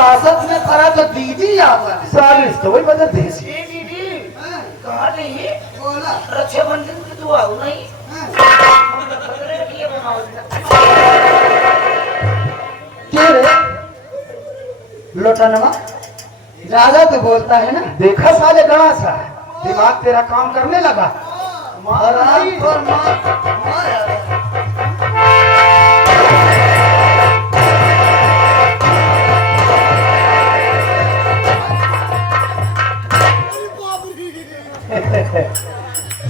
सासत में करा तो दीदी आता है साल तो वही बदल देसी दीदी कहाँ नहीं बोला रक्षाबंधन की दुआ हो नहीं क्यों रे लोटनवा ज्यादा तो बोलता है ना। देखा साले गणा सा दिमाग तेरा काम करने लगा। आराम पर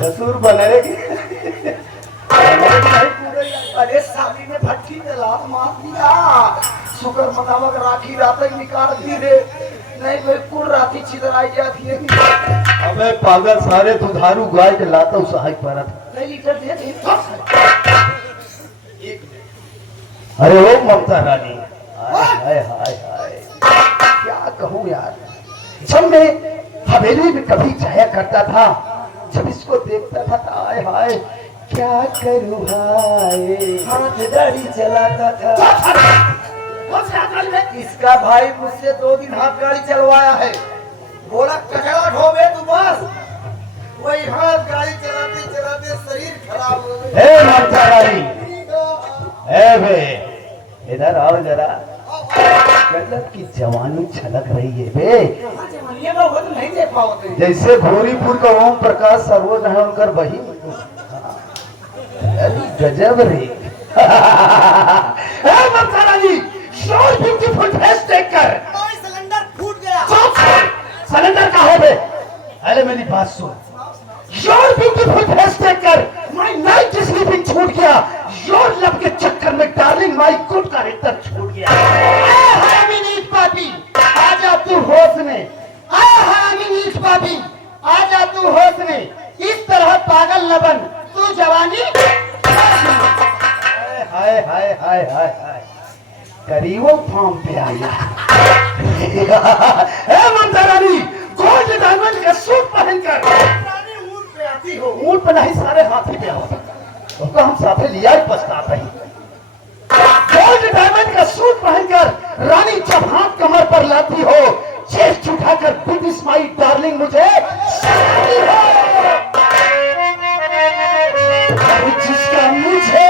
ससुर बने अरे साली ने भट्टी जला मार दिया शुक्र मनावक राखी रात ही निकाल दी रे नहीं भाई कुल राती छिदर आई जाती है। अबे पागल सारे दुधारू गाय के लाता हूँ सहाय पर नहीं लीटर दे दे अरे ओ ममता रानी हाय हाय हाय हाय क्या कहूँ यार। जब मैं हवेली में कभी जाया करता था जब इसको देखता था तो हाय हाय क्या करूँ हाय हाथ गाड़ी चलाता था। इसका भाई मुझसे 2 दिन हाथ गाड़ी चलवाया है बोला कचरा ढोबे तू बस वही हाथ गाड़ी चलाते चलाते शरीर खराब हो गया। हे ममता रानी हे बे इधर आओ जरा गजब की जवानी छलक रही है बे जवानिया में वो तो नहीं देख पाओगे जैसे भोरीपुर का ओम प्रकाश सरोज है उनकर बही अरे गजब रे ममता रानी शोर ब्यूटीफुल फेस देखकर सिलेंडर फूट गया। सिलेंडर का हो बे अरे मेरी बात सुन योर ब्यूटीफुल फेस देखकर माय नाइट स्लीपिंग छूट गया योर लव के चक्कर में डार्लिंग माय गुड का रिश्ता छूट गया। हरामी पापी आजा तू होश में हरामी पापी आजा तू होश में इस तरह पागल न बन तू जवानी हाय हाय हाय हाय हाय करीबो फार्म पे आया ममता रानी गोल्ड डायमंड का सूट पहनकर ऊँट पे आती हो ऊँट पे नहीं सारे हाथी पे होता उसको हम साथे लिया ही पछताते हैं। गोल्ड डायमंड का सूट पहनकर रानी जब हाथ कमर पर लाती हो चेस्ट उठाकर दिस इज माय डार्लिंग मुझे जिसका मुझे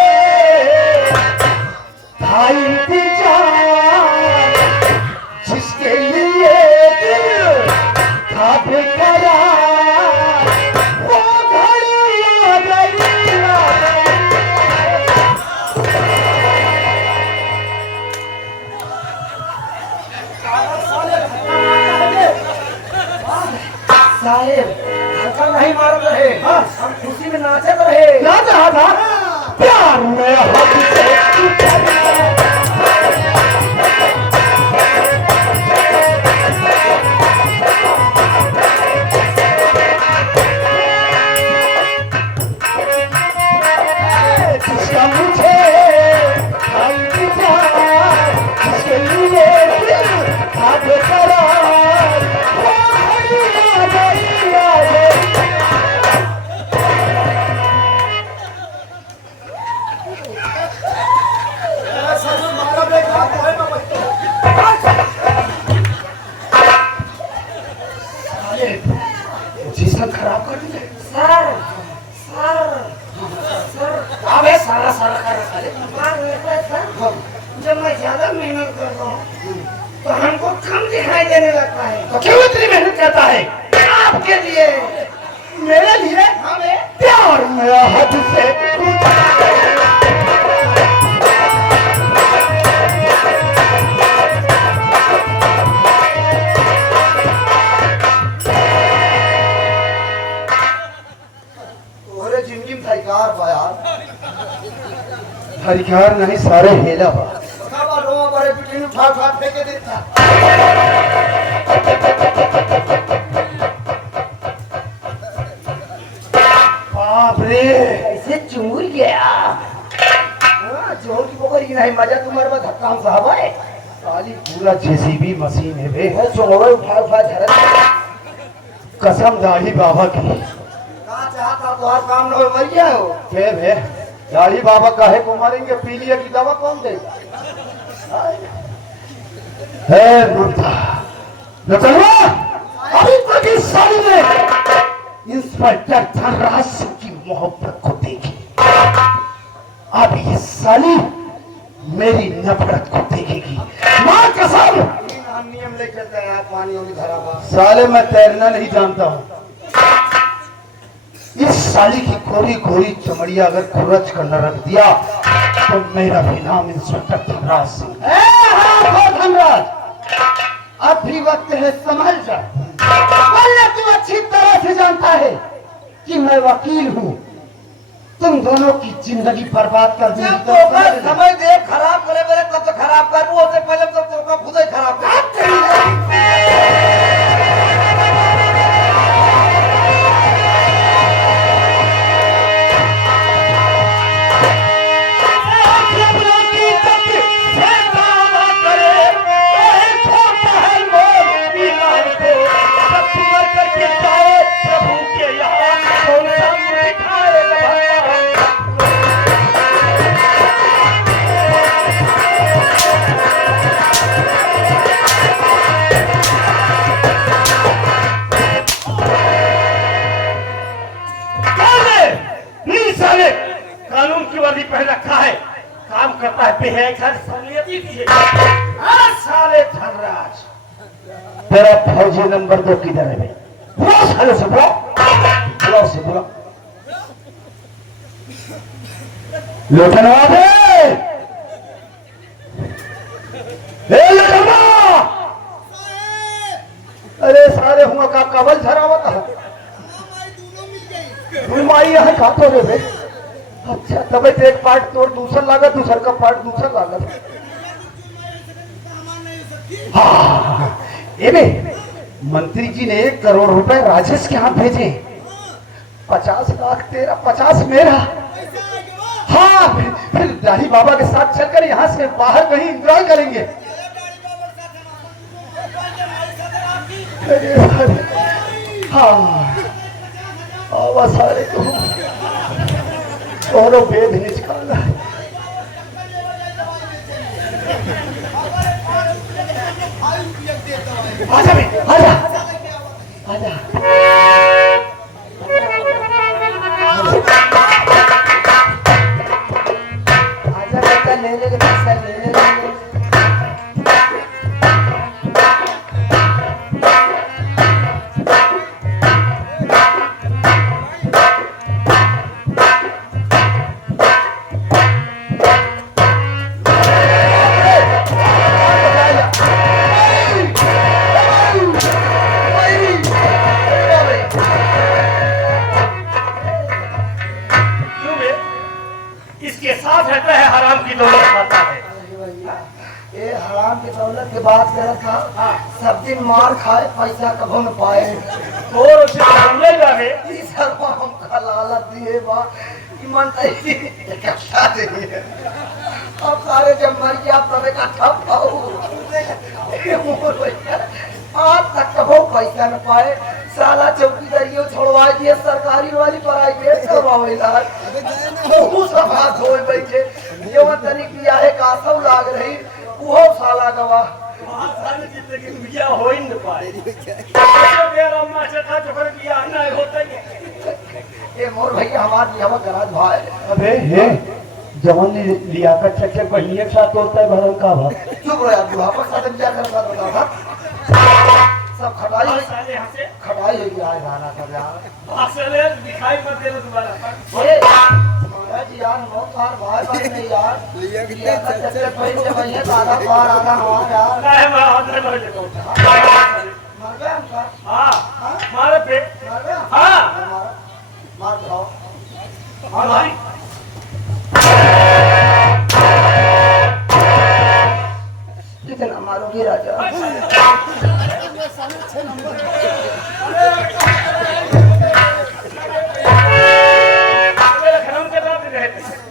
भाई जिसके लिए दिल था बेकरार वो घड़ी आ गई साहेब धक्का नहीं मार रहे हम खुशी में नाचे रहे याद रहा था प्यार में हद से जिसका मुझे जिसके लिए दिल था बेकरार वो घड़ी आ गई आ गई। जिसम खराब कर दिए सर सर सर अबे सारा सारा कर जब मैं ज्यादा मेहनत कर रहा हूँ तो हमको कम दिखाई देने लगता है। तो क्यों इतनी मेहनत करता है आपके लिए मेरे लिए हमें प्यार मेरा हद से जिंदगी में थैकार पाया हरिकार नहीं सारे हेला बा रोमा बड़े पिटी में फाड़ फाड़ फेंके देता। बाप रे ऐसे चूर गया जोर की पोखर की नहीं मजा तुम्हारे पास धक्का हम साहब है साली पूरा जेसीबी मशीन है बे चोर उठा उठा झरत कसम दाढ़ी बाबा की कहाँ चाहता तो हर काम न हो मर गया हो बे बे दाढ़ी बाबा काहे को मारेंगे पीलिया की दवा कौन देगा है ममता, लचलवा अभी तक इस साली ने इंस्पेक्टर धनराज सिंह की मोहब्बत को देखी, अब ये साली मेरी नफरत को देखेगी। मां कसम, नियम ले चलते हैं यार, पानियों में धरा हुआ। साले मैं तैरना नहीं जानता हूं। इस साली की कोरी कोरी चमड़िया अगर खुरच कर न रख दिया तो मेरा भी नाम इंस्पेक्टर धनराज सिंह। धनराज, अब भी वक्त है, संभल जा, वरना तू अच्छी तरह से जानता है कि मैं वकील हूँ। तुम दोनों की जिंदगी बर्बाद कर दी। जब तो बस समय देख खराब करे मेरे तब तो खराब कर, वो से पहले तो तुमको खुद ही खराब कर। कानून की वर्दी पहन रखा है, काम करता है बेहद साले धनराज। तेरा फौजी नंबर 2 किधर है? बुलाओ साले से, बुलाओ बुलाओ से बुलाओ। लोटनवा दे, लोटनवा। अरे सारे हुआ का कवल झरा हुआ था। माई यहाँ खाते रे भाई। अच्छा तब एक पार्ट तोड़ दूसरा लागत, दूसर का पार्ट दूसरा लागत। हाँ मंत्री जी ने 1 करोड़ रुपए राजेश के हाथ भेजे, 50 लाख तेरा, 50 मेरा। हाँ फिर दाढ़ी बाबा के साथ चलकर यहाँ से बाहर कहीं एंजॉय करेंगे। हाँ सारे तो भेद निकाला। आजा बे, आजा आजा। आजा बेटा, ले ले पैसा, ले ले। इसके साथ रहता है, हराम की दौलत खाता है। ये हराम की दौलत की बात कर था। सब दिन मार खाए, पैसा कभो न पाए। और उसे समझे जावे हम लालत दिए बा ईमानदारी इकट्ठा दिए। अब सारे जब मर गया तब इकट्ठा पाऊ। आज तक कभो पैसा न पाए। साला चौकीदारियों छोड़वा दिए, सरकारी वाली प्राइवेट करवावेला। वो सब हाथ धोए बैठे, जो तनी किया है कासव लाग रही, वो साला गवा। सारी जिंदगी बिया हो ही न पाए। अम्मा से था जो बिया ना होता ही। ये मोर भैया हमारे यहाँ गराज भाई। अबे हे जवान ने लिया का चक्कर बढ़िया साथ होता है भरल का भाव। चुप रहो यार, बुढ़ापा साथ क्या करता था। सब खटाई हुई आज गाना सब यार। दिखाई मत देना दोबारा। जी यार बहुत बार भाई बात नहीं यार। लिया का चक्कर पहले जब ये आधा बार आधा हमारा यार। नहीं मैं आधा मर जाता हूं। मर गया हमका। हां मारे पे। मर गया। हां मार दो। हां भाई कितना मारोगी राजा?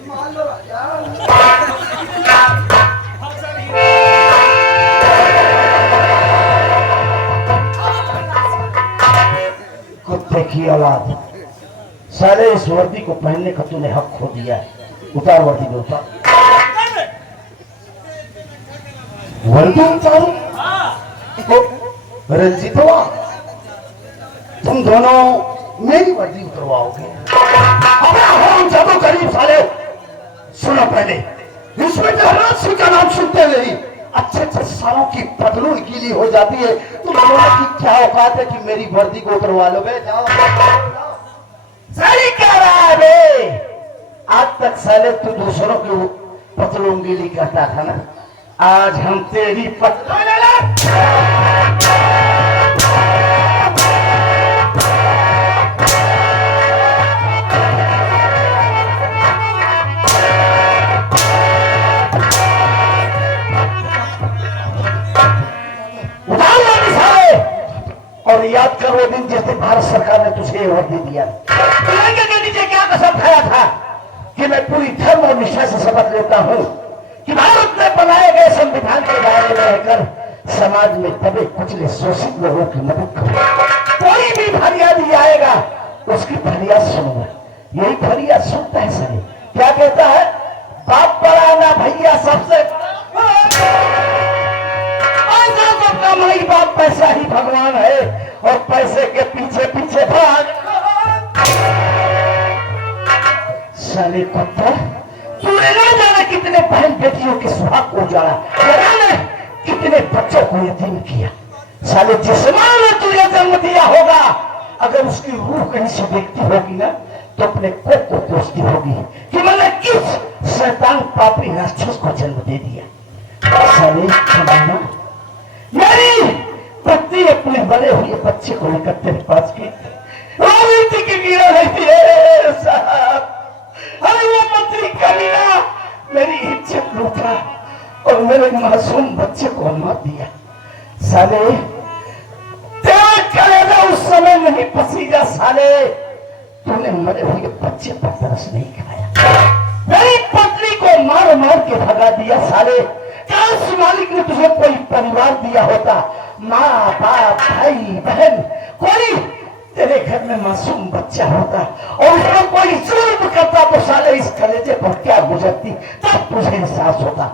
मान लो राजा। कुत्ते की औलाद, सारे इस वर्दी को पहनने का तूने हक खो दिया है। उतार वर्दी में, उतार वर्दी, उतारो। रंजीतवा, तुम दोनों मेरी वर्दी उतरवाओगे? अबे हम जादू करीब साले, सुनो पहले, इंस्पेक्टर हरनाथ सिंह का नाम सुनते ही अच्छे अच्छे सालों की पतलून गीली हो जाती है। तुम दोनों की क्या औकात है कि मेरी वर्दी को उतरवा लो? बे जाओ, सही कह रहा है बे। आज तक साले तू दूसरों की पतलून गीली कहता था ना, आज हम तेरी पतलून और याद कर वो दिन जिस दिन भारत सरकार ने तुझे वर्दी दिया, तिरंगे के नीचे क्या कसम खाया था कि मैं पूरी धर्म और निष्ठा से शपथ लेता हूं कि भारत में बनाए गए संविधान के दायरे में रहकर समाज में दबे कुचले शोषित लोगों की मदद करूंगा। कोई भी फरियादी आएगा उसकी फरियाद सुनूंगा। यही फरियाद सुनता है सर, क्या कहता है? बाप बड़ा ना भैया सबसे कमाई बाप, पैसा ही भगवान है और पैसे के पीछे पीछे भाग। साले कुत्ता, तूने ना जाने कितने बहन बेटियों के सुहाग को उजाड़ा, जाने कितने बच्चों को यतीम किया। साले जिस मां ने तुझे जन्म दिया होगा, अगर उसकी रूह कहीं से देखती होगी ना तो अपने कोख को कोसती होगी कि मैंने किस शैतान पापी राक्षस को जन्म दे दिया। साले कमाना, मेरी पत्नी अपने बड़े हुए बच्चे को लेकर तेरे पास गई थी कि गिरा रहती है साहब। अरे वो मंत्री कमीना मेरी इज्जत लूटा और मेरे मासूम बच्चे को मार दिया। साले तेरा कलेजा उस समय नहीं पसीजा। साले तूने मरे हुए बच्चे पर तरस नहीं खाया, मेरी पत्नी को मार मार के भगा दिया। साले काश मालिक ने तुझे कोई परिवार दिया होता, माँ बाप भाई बहन, कोई तेरे घर में मासूम बच्चा होता और उसमें कोई जुल्म करता तो साले इस कलेजे पर क्या गुजरती, तब तुझे एहसास होता।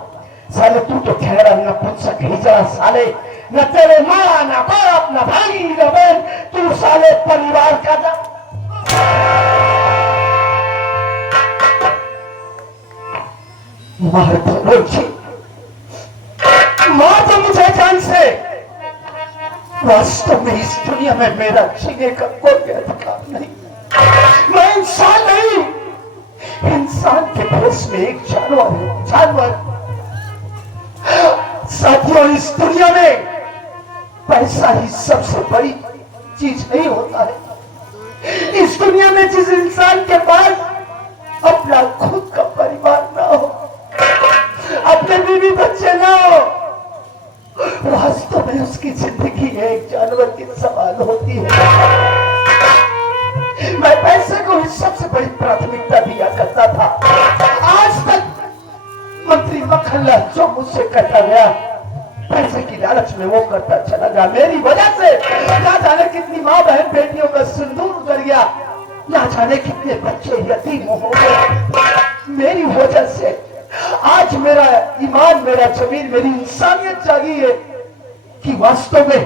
साले तू तो ठहरा न पुस्तक ही जरा। साले न तेरे माँ न बाप न भाई न बहन, तू साले परिवार का जा। मार तो मुझे जान से, वास्तव में इस दुनिया में मेरा जीने का कोई अधिकार नहीं। मैं इंसान नहीं, इंसान के भेष में एक जानवर हूं, जानवर। साथियों, इस दुनिया में पैसा ही सबसे बड़ी चीज नहीं होता है। इस दुनिया में जिस इंसान के पास अपना खुद का परिवार ना हो, अपने बीवी बच्चे ना हो, वास्तव में उसकी जिंदगी एक जानवर की सवाल होती है। मैं पैसे को ही सबसे बड़ी प्राथमिकता दिया करता था। आज तक मंत्री मक्खनलाल जो मुझसे कहता गया, पैसे की लालच में वो करता चला गया। मेरी वजह से ना जाने कितनी माँ बहन बेटियों का सिंदूर उतर गया, ना जाने कितने बच्चे यतीम हो गए। मेरी वजह से आज मेरा ईमान, मेरा जमीन, मेरी इंसानियत जागी है कि वास्तव में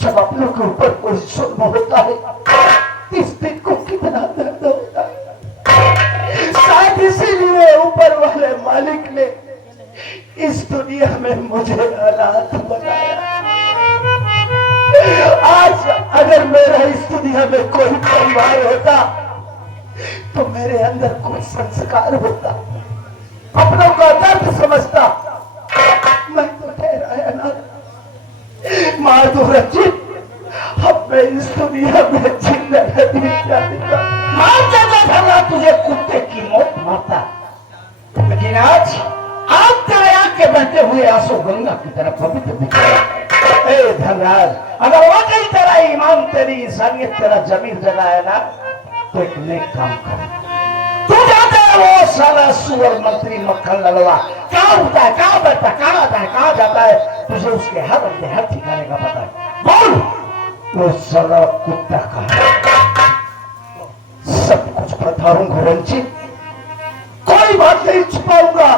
जब अपनों के ऊपर कोई जुल्म होता है, इस दिन को कितना दर्द होता है। शायद इसीलिए ऊपर वाले मालिक ने इस दुनिया में मुझे अनाथ बनाया। आज अगर मेरा इस दुनिया में कोई परिवार होता तो मेरे अंदर कोई संस्कार होता, अपनों का दर्द समझता। मैं तो ठहराया ना माधुर रंजीत, अब मैं इस दुनिया में जिंदा नहीं जाता। मार तुझे कुत्ते की मौत मारता, लेकिन आज तेरे आंख के बहते हुए आंसू गंगा की तरफ पवित्र दिखे। ए धनराज, अगर वाकई तेरा ईमान, तेरी इंसानियत, तेरा जमीन जगह है ना, तो एक नेक काम कर। तू जाता है वो साला सुअर मंत्री मक्खन ललवा, कहाँ उठता है, कहाँ बैठता है, कहाँ आता है, कहाँ जाता है, तुझे उसके हर ठिकाने का पता है। बोल, वो साला कुत्ता कहाँ? सब कुछ बताऊंगा रंजीत, कोई बात नहीं छुपाऊंगा।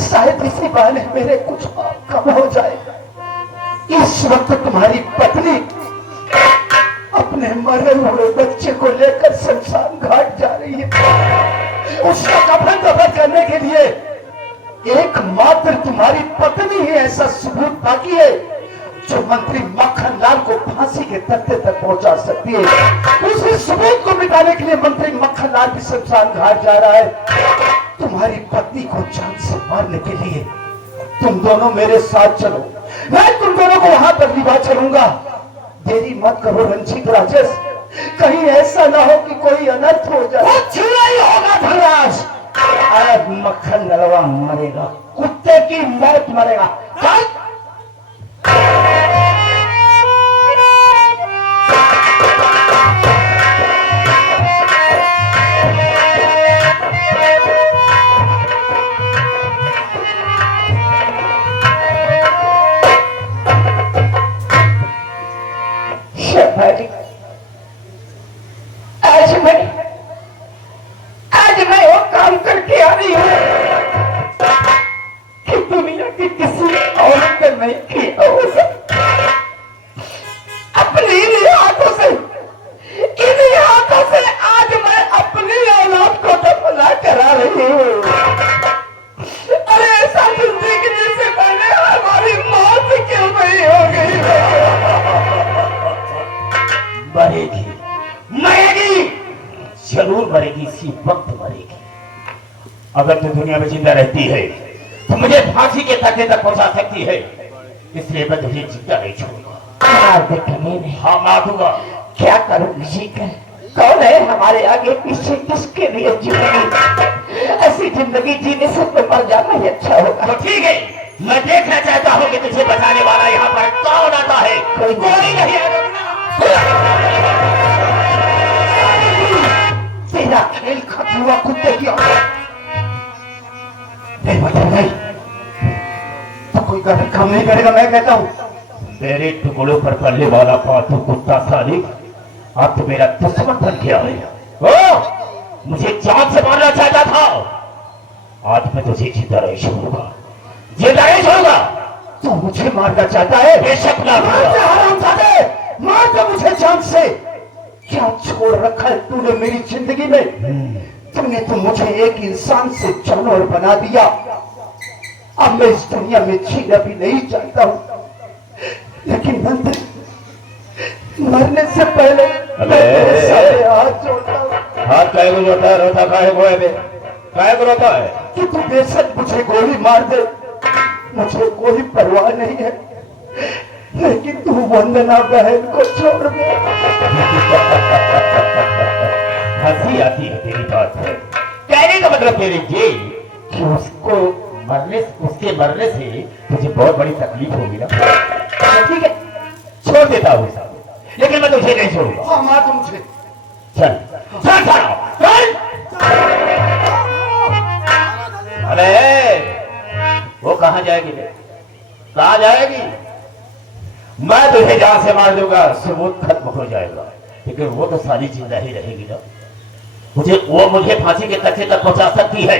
शायद इसी बहाने मेरे कुछ पाप कम हो जाएगा। इस वक्त तुम्हारी पत्नी अपने मरे हुए बच्चे को लेकर शमशान घाट जा रही है। उसका कफन दफन करने के लिए एकमात्र तुम्हारी पत्नी ही ऐसा सबूत बाकी है जो मंत्री मक्खनलाल को फांसी के तख्ते तक पहुंचा सकती है। उसी सबूत को मिटाने के लिए मंत्री मक्खनलाल भी शमशान घाट जा रहा है। तुम्हारी पत्नी को जान से मारने के लिए तुम दोनों मेरे साथ चलो, मैं तुम दोनों को वहां तक लिवा चलूंगा। देरी मत करो रंजीत राजेश, कहीं ऐसा ना हो कि कोई अनर्थ हो जाए। कुछ नहीं होगा धनराज। आज मक्खन नलवा मरेगा, कुत्ते की मौत मरेगा। आज मैं वो काम करके आ रही हूँ कि दुनिया की किसी और ने नहीं किया हो सकता। अपने इन्हीं हाथों से आज मैं अपनी औलाद को दफना करा रही हूँ। अरे ऐसा जिंदगी से पहले हमारी मौत क्यों नहीं हो गई? मरेगी, मरेगी, जरूर मरेगी, इसी वक्त मरेगी। अगर तू दुनिया में जिंदा रहती है तो मुझे फांसी के तख्ते तक पहुंचा सकती है, इसलिए मैं तुझे जिंदा नहीं छोड़ूंगा। हाँ मार दूंगा। क्या करूं जी कर? कौन है हमारे आगे पीछे, किसके लिए जिंदगी? ऐसी जिंदगी जीने से तो मर जाना ही अच्छा होगा। तो ठीक है, मैं देखना चाहता हूँ कि तुझे बचाने वाला यहाँ पर कौन आता है। कोई नहीं आएगा। तेरा खेल खत्म हुआ कुत्ते की। नहीं तो कोई गलत काम नहीं करेगा, मैं कहता हूँ। मेरे टुकड़ों पर पलने वाला पातू कुत्ता साली अब तो मेरा दुश्मन बन गया है। ओ, मुझे जान से मारना चाहता था, आज मैं तुझे जिंदा नहीं छोड़ूंगा, जिंदा नहीं छोड़ूंगा। तू मुझे मारना चाहता है? बेशक ना मार दो मुझे जान से। क्या छोड़ रखा है तूने मेरी जिंदगी में? तूने तो मुझे एक इंसान से जानवर बना दिया। अब मैं इस दुनिया में जीना भी नहीं चाहता हूँ, लेकिन मंत्री मरने से पहले हाथ जोड़ता हूँ। हाथ काहे को जोड़ता है? रोता काहे को है? काहे को रोता है? कि तू बेशक मुझे गोली मार दे, मुझे कोई परवाह नहीं है, लेकिन तू वंदना बहन को छोड़ दे। हंसी आती है तेरी बात है। कहने का मतलब तेरी ये कि उसके मरने से तुझे बहुत बड़ी तकलीफ होगी ना। ठीक है, छोड़ देता हूँ साहब, लेकिन मैं तुझे नहीं छोड़ूंगा। हाँ मार तुम मुझे। चल चल चल। अरे वो कहाँ जाएगी? कहाँ जाएगी? मैं तुझे जान से मार दूंगा, सबूत खत्म हो जाएगा, लेकिन वो तो सारी जिंदा ही रहेगी ना। मुझे फांसी के तख्ते तक पहुंचा सकती है,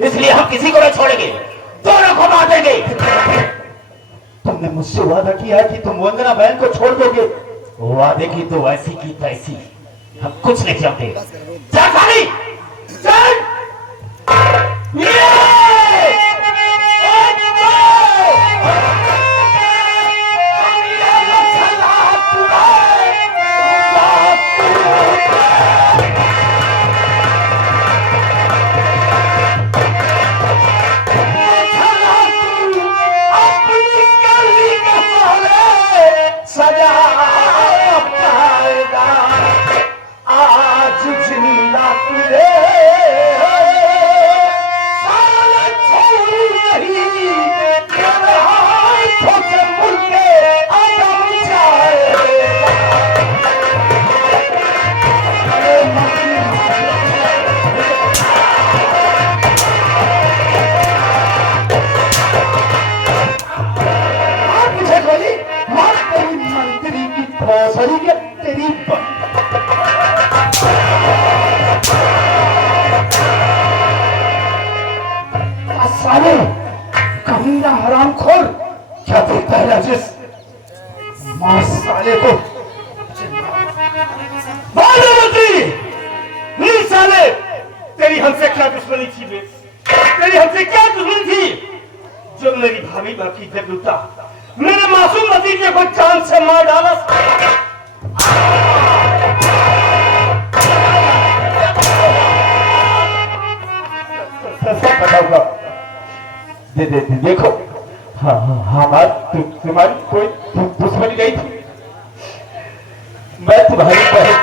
इसलिए हम किसी को नहीं छोड़ेंगे, दोनों को मार देंगे। तुमने मुझसे वादा किया है कि तुम वंदना बहन को छोड़ दोगे। वादे की तो वैसी की तैसी, हम कुछ नहीं चाहते। जा खाली चल। साले कमीना हरामखोर, क्या देखता है राजेश? मार साले को। मंत्री, नहीं साले, तेरी हमसे क्या दुश्मनी थी बे? तेरी हमसे क्या दुश्मनी थी जो मेरी भाभी बाकी इज्जत लूटा, मेरे मासूम भतीजे को जान से मार डाला? बताऊंगा। देखो, हमारी तुम्हारी कोई दुश्मनी नहीं थी। मैं तुम्हारी बहन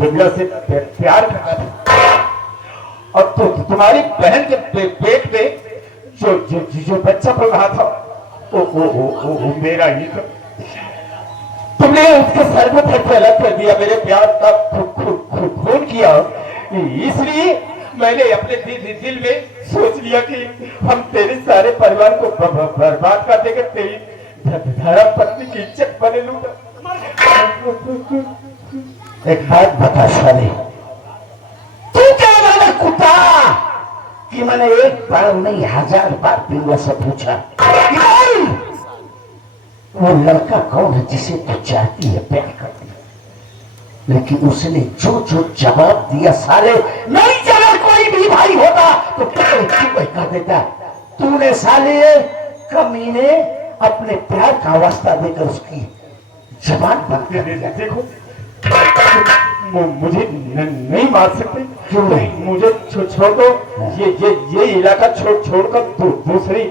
दुनिया से प्यार करता था, और तुम्हारी बहन के पेट में जो बच्चा पल रहा था वो मेरा ही था। तुमने उसके सर को अलग कर दिया, मेरे प्यार का खून किया। इसलिए मैंने अपने दिल में सोच लिया कि हम तेरे सारे परिवार को बर्बाद कर देंगे, तेरी धर्म पत्नी की इज्जत बने लूंगा। एक बात बता साले, तू क्या माना कुत्ता कि मैंने एक बार नहीं 1000 बार पिंगला से पूछा वो लड़का कौन है जिसे तू चाहती है, प्यार करती है, लेकिन उसने जो जो जवाब दिया साले, नहीं अगर कोई भी भाई होता तो कर देता। तूने साले कमीने अपने प्यार का वास्ता देकर उसकी जबान बंद कर दिया। देखो, मुझे नहीं मार सकते, क्यों नहीं? मुझे छोड़ दो, ये इलाका छोड़कर दूसरी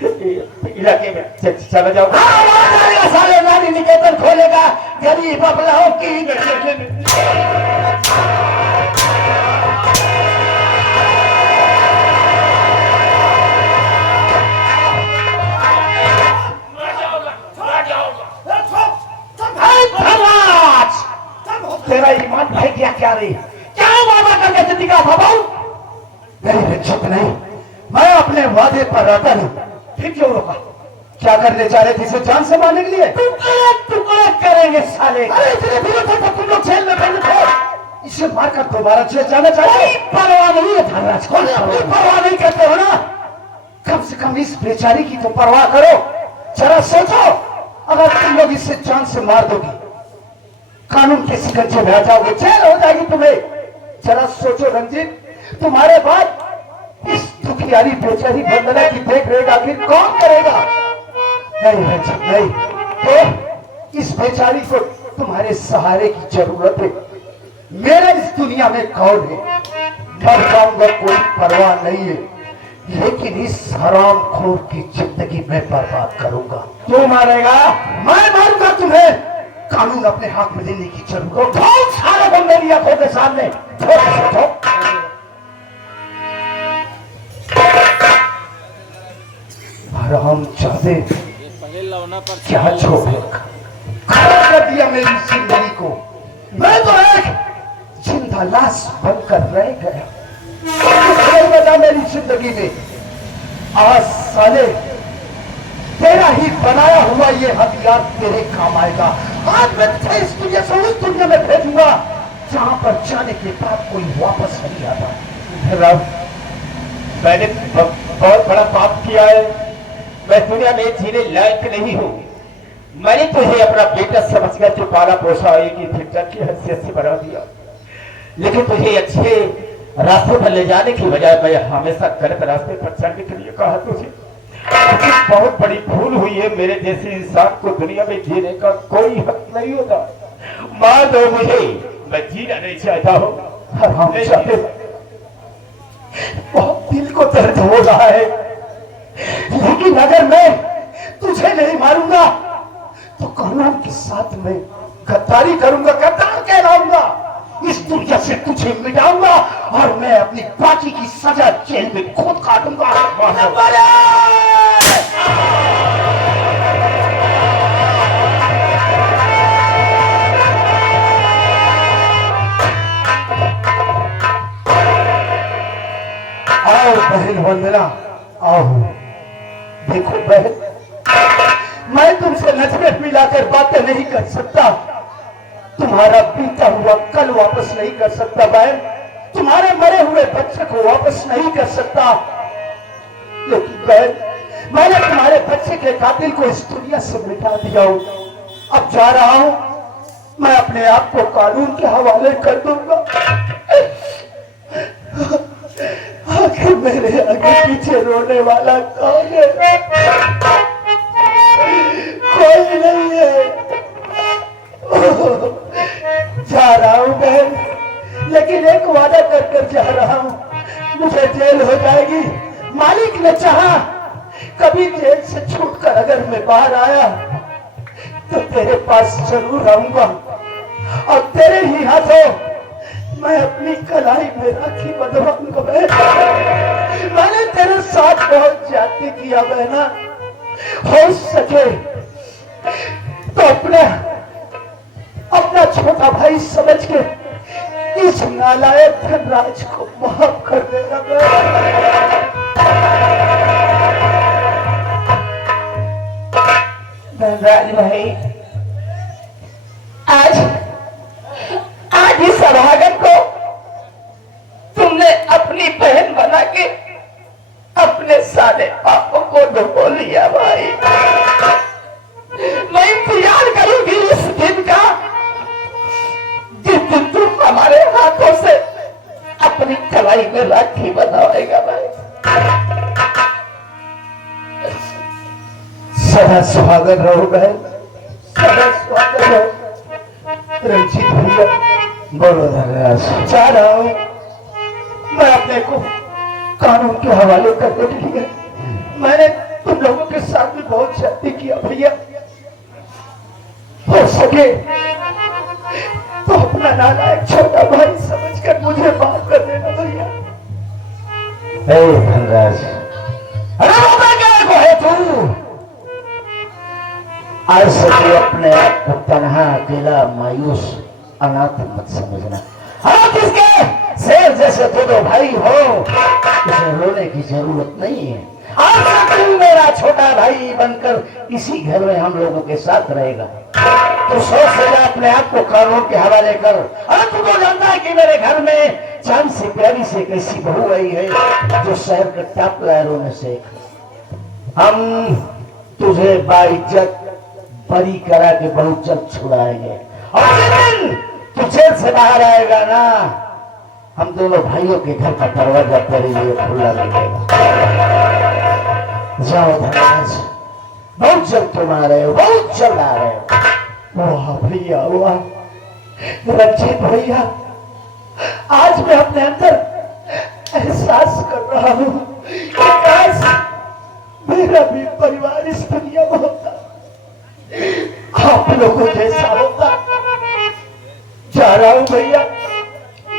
इलाके में चला जाओ। साले नानी निकेतन खोलेगा गरीब अपनाओं की। तेरा ईमान भाई क्या रे? क्या वादा करके जिंदगी का भवाऊं? गरीब चुप नहीं, मैं अपने वादे पर रहता नहीं। फिर क्यों रोका? क्या करने जा रहे थे? इसे जान से मारने के लिए? टुकड़े करेंगे साले। अरे इतने दिनों तक तो तुम लोग जेल में बंद थे, इसे मारकर दोबारा जेल जाना चाहिए? परवाह नहीं है धनराज, कोई परवाह नहीं करते हो ना? कम से कम इस बेचारी की तो परवाह करो। जरा सोचो, अगर तुम लोग इसे जान से मार दोगी, कानून के शिकंजे में आ जाओगे, जेल हो जाएगी तुम्हें। जरा सोचो रंजीत, तुम्हारे बाद इस दुखियारी बेचारी वंदना की देख रेख आखिर कौन करेगा? नहीं रंजीत नहीं, तो इस बेचारी को तुम्हारे सहारे की जरूरत है। मेरा इस दुनिया में कौन है? मर जाऊंगा कोई परवाह नहीं है, लेकिन इस हरामखोर की जिंदगी में बर्बाद करूंगा। क्यों मारेगा? मैं मारूंगा तुम्हें। कानून अपने हाथ में लेने की जरूरत बहुत सारे को मेरी आंखों के सामने। हराम चाहते क्या छोड़ खराब कर दिया मेरी जिंदगी को। मैं तो एक जिंदा लाश बनकर रह गया। बता मेरी जिंदगी में आज साले तेरा ही बनाया हुआ ये हथियार तेरे काम आएगा। आज मैं तुझे इस दुनिया से उस दुनिया में भेजूंगा जहां पर जाने के बाद कोई वापस नहीं आता। मैंने बहुत बड़ा पाप किया है, मैं दुनिया में जीने लायक नहीं हूँ। मैंने तुझे अपना बेटा समझकर जो पाला पोसा एक फिल्टर की हैसियत से बना दिया, लेकिन तुझे अच्छे रास्ते पर ले जाने की बजाय मैं हमेशा गलत रास्ते पर चलने के लिए कहा तुझे। बहुत बड़ी भूल हुई है। मेरे जैसे इंसान को दुनिया में जीने का कोई हक नहीं होता। मार दो मुझे, मैं जीना नहीं चाहता हूँ। बहुत दिल को दर्द हो रहा है, लेकिन अगर मैं तुझे नहीं मारूंगा तो कानून के साथ मैं गद्दारी करूंगा, गद्दार कहलाऊंगा। इस दुनिया से तुझे मिटाऊंगा और मैं अपनी बाकी की सजा जेल में खुद काटूंगा। आओ बहन वंदना, आओ। देखो बहन, मैं तुमसे नजरें मिलाकर बातें नहीं कर सकता, तुम्हारा बीता हुआ कल वापस नहीं कर सकता बहन, तुम्हारे मरे हुए बच्चे को वापस नहीं कर सकता, लेकिन बहन मैंने तुम्हारे बच्चे के कातिल को इस दुनिया से मिटा दिया हो। अब जा रहा हूं, मैं अपने आप को कानून के हवाले कर दूंगा। आखिर मेरे आगे पीछे रोने वाला कौन है? कोई नहीं है। जा रहा हूं बहन, लेकिन एक वादा कर कर जा रहा हूं, मुझे जेल हो जाएगी। मालिक ने चाहा कभी जेल से छूटकर अगर मैं बाहर आया तो तेरे पास जरूर आऊंगा और तेरे ही हाथों मैं अपनी कलाई में राखी बंधवाऊंगा बहन। मैंने तेरे साथ बहुत ज्यादती किया बहना, हो सके तो अपना छोटा भाई समझ के इस नालायक धनराज को माफ कर देना धनराज भाई, आज इस सभागन को तुमने अपनी बहन बना के अपने सारे पापों को धो लिया भाई। मैं इंतजार करूंगी इस दिन का जिस दिन तुम हमारे हाथों से अपनी कलाई में राखी बनाएगा भाई। सदा सुहागन रहो बहन, सदा सुहागन रहो। रंजीत भैया, बोलो धनराज। जा रहा हूं मैं अपने को कानून के हवाले करने के लिए। मैंने तुम लोगों के साथ भी बहुत ज्यादती किया भैया, हो सके तो अपना नालायक छोटा भाई समझकर मुझे माफ कर देना भैया। धनराज, अरे रोता क्या को है तू? आज से तू अपने आप को तन्हा, अकेला, मायूस, अनाथ मत समझना। हाँ, किसके शेर जैसे दो भाई हो, उसे रोने की जरूरत नहीं है। आज से तू मेरा छोटा भाई बनकर इसी घर में हम लोगों के साथ रहेगा। तो सोच से अपने आप को कानून के हवाले कर। अरे तू तो जानता है कि मेरे घर में चांद से प्यारी से कैसी बहू आई है जो शहर के टॉप लायरों में से हम तुझे बाइज्जत बरी करा के बहुत जल्द छुड़ाएंगे और जिस दिन तू जेल से बाहर आएगा ना, हम दोनों भाइयों के घर का दरवाजा तेरे लिए खुला लगेगा। जाओ धनराज, बहुत जल्द तुम आ रहे हो, बहुत जल्द आ रहे हो। वाह भैया वाह, रंजीत भैया, आज मैं अपने अंदर एहसास कर रहा हूं कि काश मेरा भी परिवार इस दुनिया में होता, आप लोगों जैसा होता। जा रहा हूं भैया,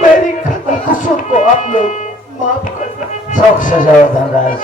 मेरी खता कसूर को आप लोग माफ करना। शौक से जाओ धनराज।